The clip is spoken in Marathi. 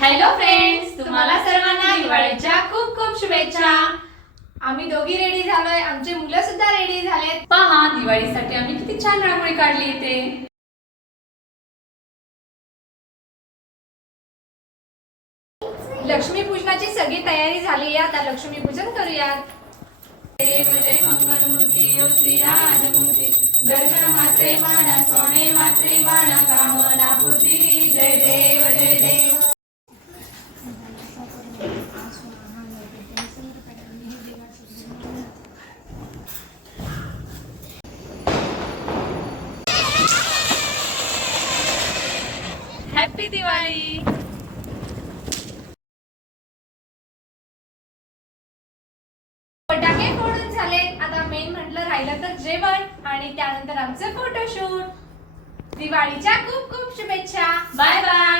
हॅलो फ्रेंड्स तुम्हाला hey, सर्वांना हिवाळ्याच्या खूप खूप शुभेच्छा आम्ही दोघी रेडी झालोय आमचे मुलं सुद्धा रेडी झालेत पहा दिवाळीसाठी आम्ही किती छान रांगोळी काढली इथे लक्ष्मी पूजनाची सगळी तयारी झाली आता लक्ष्मी पूजन करूयात दर्शन मात्रे बाणा सोने मात्रे बाणा हॅप्पी दिवाळी फटाके फोडून झाले आता मेन म्हटलं राहिलं तर जेवण आणि त्यानंतर आमचं फोटोशूट दिवाळीच्या खूप खूप शुभेच्छा बाय बाय